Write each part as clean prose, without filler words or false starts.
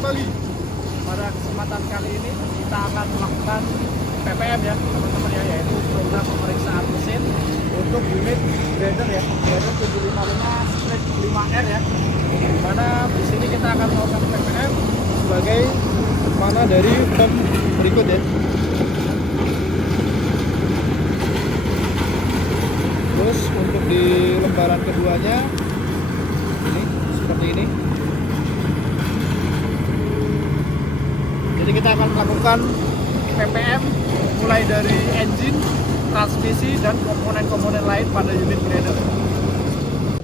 Bali. Pada kesempatan kali ini kita akan melakukan PPM ya teman-teman ya, yaitu program pemeriksaan mesin untuk unit grader ya, grader 755/5R ya. Dimana di sini kita akan melakukan PPM sebagai mana dari form berikut ya. Terus untuk di lembaran keduanya ini seperti ini. Jadi kita akan melakukan PPM mulai dari engine, transmisi, dan komponen-komponen lain pada unit grader.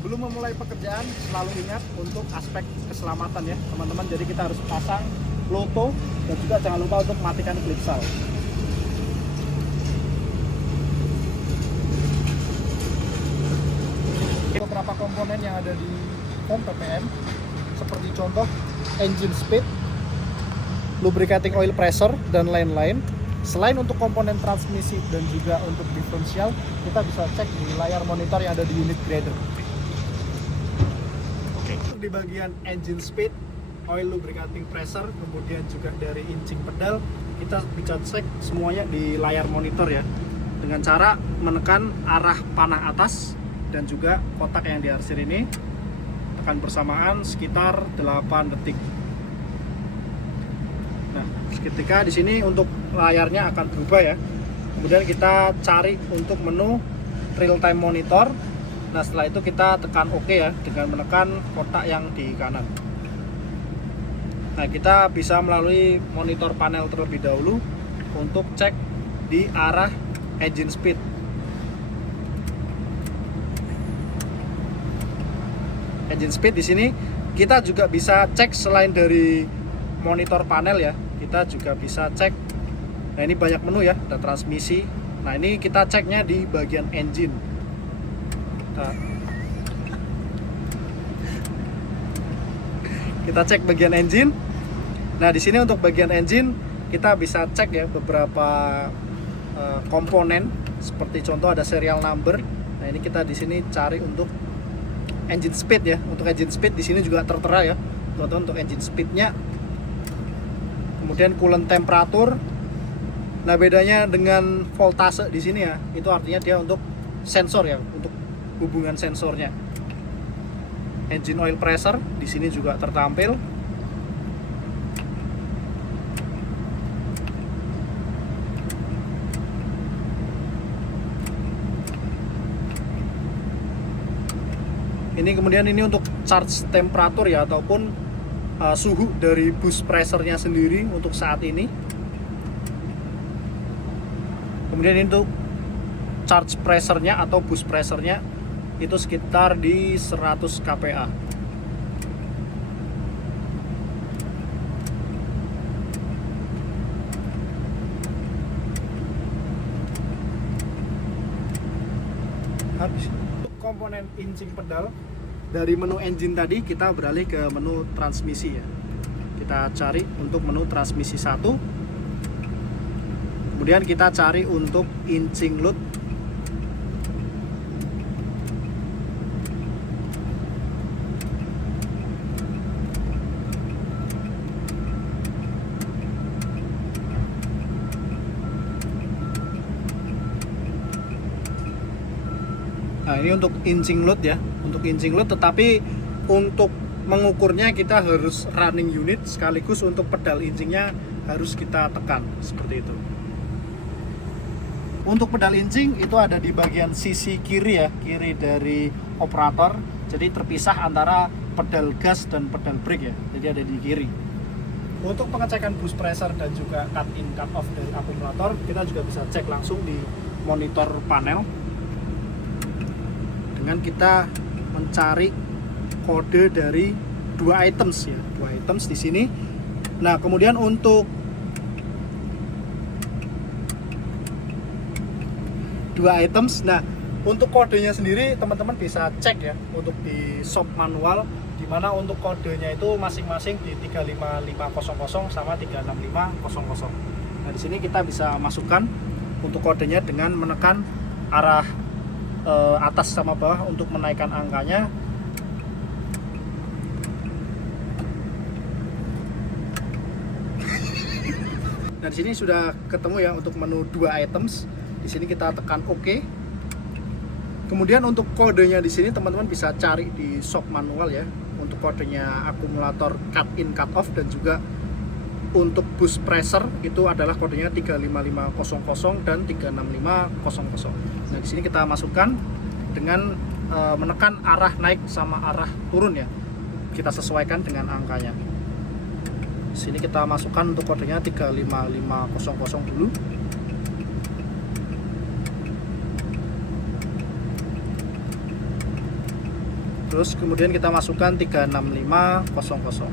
Sebelum memulai pekerjaan, selalu ingat untuk aspek keselamatan ya teman-teman. Jadi kita harus pasang loto dan juga jangan lupa untuk matikan klip sal. Beberapa komponen yang ada di form PPM seperti contoh engine speed, lubricating oil pressure, dan lain-lain. Selain untuk komponen transmisi dan juga untuk diferensial, kita bisa cek di layar monitor yang ada di unit grader. Di bagian engine speed, oil lubricating pressure, kemudian juga dari inching pedal, kita bisa cek semuanya di layar monitor ya, dengan cara menekan arah panah atas dan juga kotak yang diarsir ini, tekan bersamaan sekitar 8 detik. Nah, ketika di sini untuk layarnya akan berubah ya. Kemudian kita cari untuk menu real time monitor. Nah, setelah itu kita tekan OK ya dengan menekan kotak yang di kanan. Nah, kita bisa melalui monitor panel terlebih dahulu untuk cek di arah engine speed. Engine speed di sini kita juga bisa cek selain dari monitor panel ya, kita juga bisa cek. Nah, ini banyak menu ya, ada transmisi. Nah, ini kita ceknya di bagian engine. Nah, kita cek bagian engine. Nah, di sini untuk bagian engine kita bisa cek ya beberapa komponen seperti contoh ada serial number. Nah, ini kita di sini cari untuk engine speed ya. Untuk engine speed di sini juga tertera ya, teman-teman, untuk engine speednya. Kemudian coolant temperatur. Nah, bedanya dengan voltase di sini ya, itu artinya dia untuk sensor ya, untuk hubungan sensornya. Engine oil pressure di sini juga tertampil. Ini kemudian ini untuk charge temperatur ya, ataupun suhu dari boost pressure-nya sendiri untuk saat ini. Kemudian ini untuk charge pressure-nya atau boost pressure-nya itu sekitar di 100 kPa. Habis untuk komponen inching pedal, dari menu engine tadi kita beralih ke menu transmisi ya. Kita cari untuk menu transmisi 1. Kemudian kita cari untuk inching load. Nah, ini untuk inching load ya, untuk inching load, tetapi untuk mengukurnya kita harus running unit, sekaligus untuk pedal inchingnya harus kita tekan seperti itu. Untuk pedal inching itu ada di bagian sisi kiri ya, kiri dari operator. Jadi terpisah antara pedal gas dan pedal brake ya, jadi ada di kiri. Untuk pengecekan boost pressure dan juga cut in cut off dari akumulator, kita juga bisa cek langsung di monitor panel dengan kita mencari kode dari dua items ya, dua items di sini. Nah, kemudian untuk dua items, nah untuk kodenya sendiri teman-teman bisa cek ya untuk di shop manual, dimana untuk kodenya itu masing-masing di 35500 sama 36500. Nah, di sini kita bisa masukkan untuk kodenya dengan menekan arah atas sama bawah untuk menaikkan angkanya. Nah, di sini sudah ketemu ya untuk menu 2 items. Di sini kita tekan OK. Kemudian untuk kodenya di sini teman-teman bisa cari di shop manual ya. Untuk kodenya akumulator cut in cut off, dan juga untuk boost pressure itu adalah kodenya 35500 dan 36500. Nah, di sini kita masukkan dengan menekan arah naik sama arah turun ya. Kita sesuaikan dengan angkanya. Di sini kita masukkan untuk kodenya 35500 dulu. Terus kemudian kita masukkan 36500.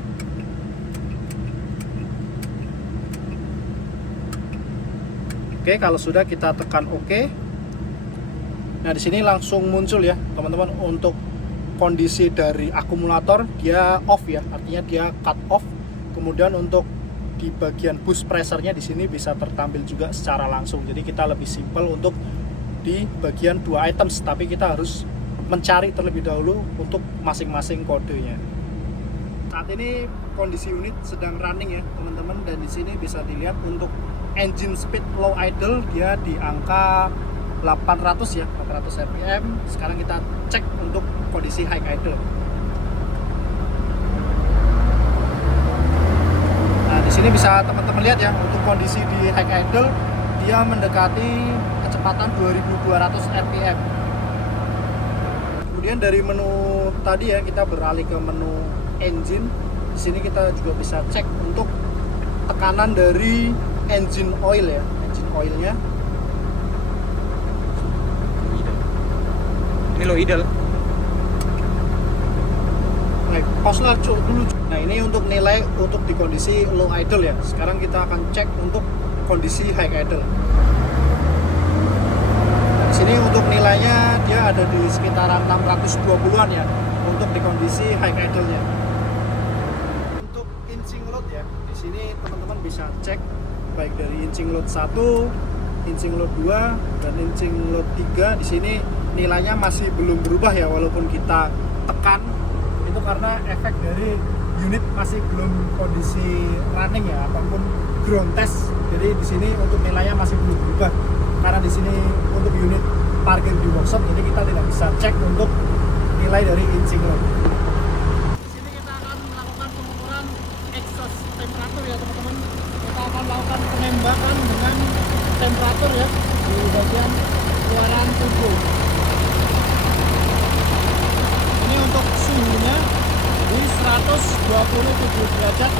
Oke, kalau sudah kita tekan OK. Nah, di sini langsung muncul ya, teman-teman, untuk kondisi dari akumulator dia off ya, artinya dia cut off. Kemudian untuk di bagian boost pressure-nya di sini bisa tertampil juga secara langsung. Jadi kita lebih simpel untuk di bagian 2 items, tapi kita harus mencari terlebih dahulu untuk masing-masing kodenya. Saat ini kondisi unit sedang running ya, teman-teman, dan di sini bisa dilihat untuk engine speed low idle dia di angka 800 ya, 800 rpm. Sekarang kita cek untuk kondisi high idle. Nah, di sini bisa teman-teman lihat ya, untuk kondisi di high idle dia mendekati kecepatan 2200 rpm. Kemudian dari menu tadi ya, kita beralih ke menu engine. Di sini kita juga bisa cek untuk tekanan dari engine oil ya, engine oilnya. Ini low idle. Nah, pause lah dulu. Nah, ini untuk nilai untuk di kondisi low idle ya. Sekarang kita akan cek untuk kondisi high idle. Nah, di sini untuk nilainya dia ada di sekitaran 620-an ya untuk di kondisi high idle-nya. Untuk inching load ya, di sini teman-teman bisa cek baik dari inching load 1, inching load 2, dan inching load 3. Di sini nilainya masih belum berubah ya, walaupun kita tekan. Itu karena efek dari unit masih belum kondisi running ya, ataupun ground test. Jadi di sini untuk nilainya masih belum berubah. Karena di sini untuk unit parkir di workshop, jadi kita tidak bisa cek untuk nilai dari inching load. Di sini kita akan melakukan pengukuran exhaust temperatur ya, teman-teman. Kita akan melakukan penembakan dengan temperatur ya di bagian keluaran turbo. Ini untuk suhunya di 127 derajat.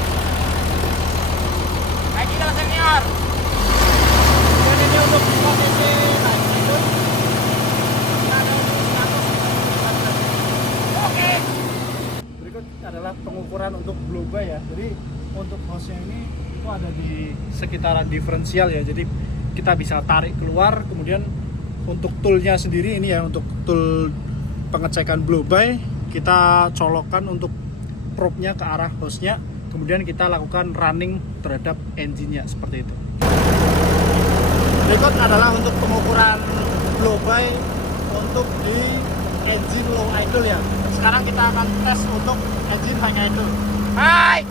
Baik, kita senior. Dan ini untuk posisi naik idle. Kita ada di 100. Oke. Berikut adalah pengukuran untuk blow by ya. Jadi untuk hose-nya ini itu ada di sekitaran diferensial ya. Jadi kita bisa tarik keluar. Kemudian untuk toolnya sendiri ini ya, untuk tool pengecekan blow by, kita colokkan untuk probe-nya ke arah hose-nya. Kemudian kita lakukan running terhadap engine-nya seperti itu. Berikut adalah untuk pengukuran blow by untuk di engine low idle ya. Sekarang kita akan tes untuk engine high idle. Hai.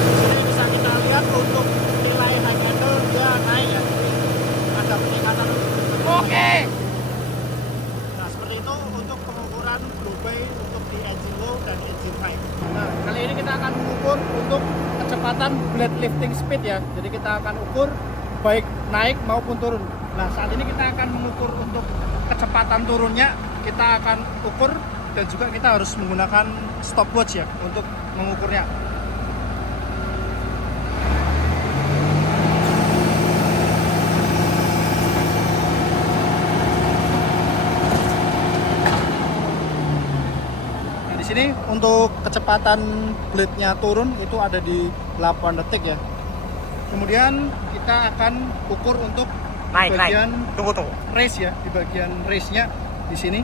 Di sini bisa kita lihat untuk nilai high idle dia naik ya. Ada peningkatan. Oke. Nah, seperti itu untuk pengukuran blow by untuk di engine low dan engine high. Nah, kali ini kita akan mengukur untuk kecepatan blade lifting speed ya. Jadi kita akan ukur baik naik maupun turun. Nah, saat ini kita akan mengukur untuk kecepatan turunnya. Kita akan ukur, dan juga kita harus menggunakan stopwatch ya untuk mengukurnya. Nah, di sini untuk kecepatan blade-nya turun itu ada di 8 detik ya. Kemudian kita akan ukur untuk bagian Tunggu. race ya, di bagian race-nya di sini.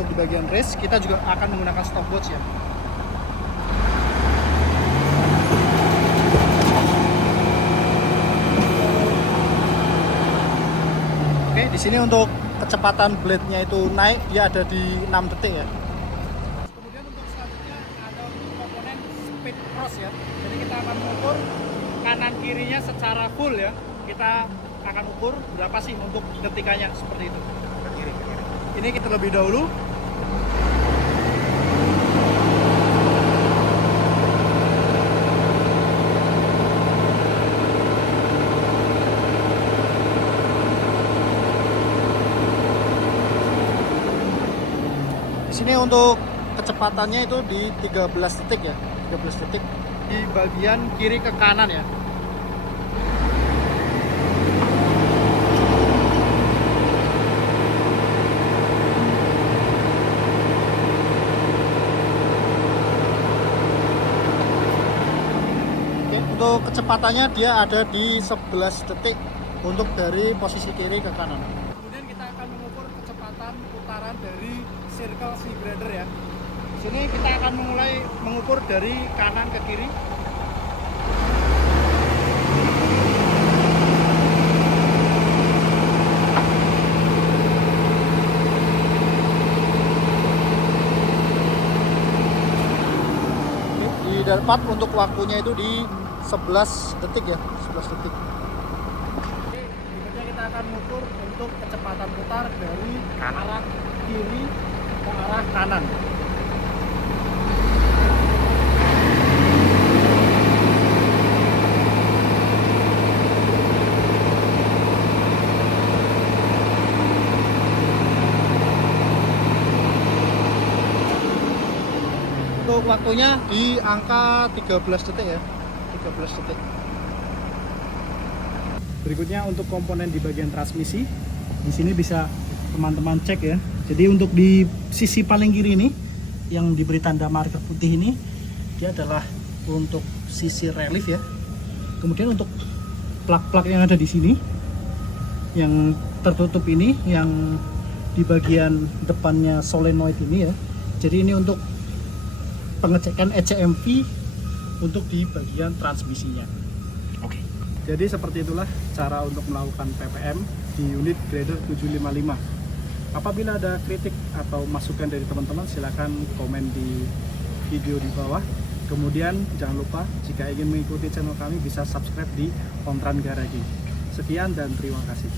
Untuk di bagian race kita juga akan menggunakan stopwatch ya. Oke, di sini untuk kecepatan blade-nya itu naik, dia ada di 6 detik ya. Kemudian untuk selanjutnya ada komponen speed cross ya. Jadi kita akan mengukur kanan kirinya secara full ya. Kita akan ukur berapa sih untuk detikannya seperti itu. Ke kiri. Ini kita lebih dahulu. Di sini untuk kecepatannya itu di 13 detik ya, 13 detik di bagian kiri ke kanan ya. Oke, untuk kecepatannya dia ada di 11 detik untuk dari posisi kiri ke kanan. Kemudian kita akan mengukur kecepatan putaran dari circle si grader ya. Sini kita akan mulai mengukur dari kanan ke kiri. Didapat untuk waktunya itu di 11 detik ya, 11 detik. Berikutnya kita akan mengukur untuk kecepatan putar dari arah kiri ke arah kanan. Untuk waktunya di angka 13 detik ya, 13 detik. Berikutnya untuk komponen di bagian transmisi, di sini bisa teman-teman cek ya. Jadi untuk di sisi paling kiri ini yang diberi tanda marker putih ini, dia adalah untuk sisi relief ya. Kemudian untuk plak-plak yang ada di sini, yang tertutup ini, yang di bagian depannya solenoid ini ya. Jadi ini untuk pengecekan ECMV untuk di bagian transmisinya. Oke. Jadi seperti itulah cara untuk melakukan PPM di unit grader 755. Apabila ada kritik atau masukan dari teman-teman, silakan komen di video di bawah. Kemudian jangan lupa jika ingin mengikuti channel kami bisa subscribe di Ontran Garage. Sekian dan terima kasih.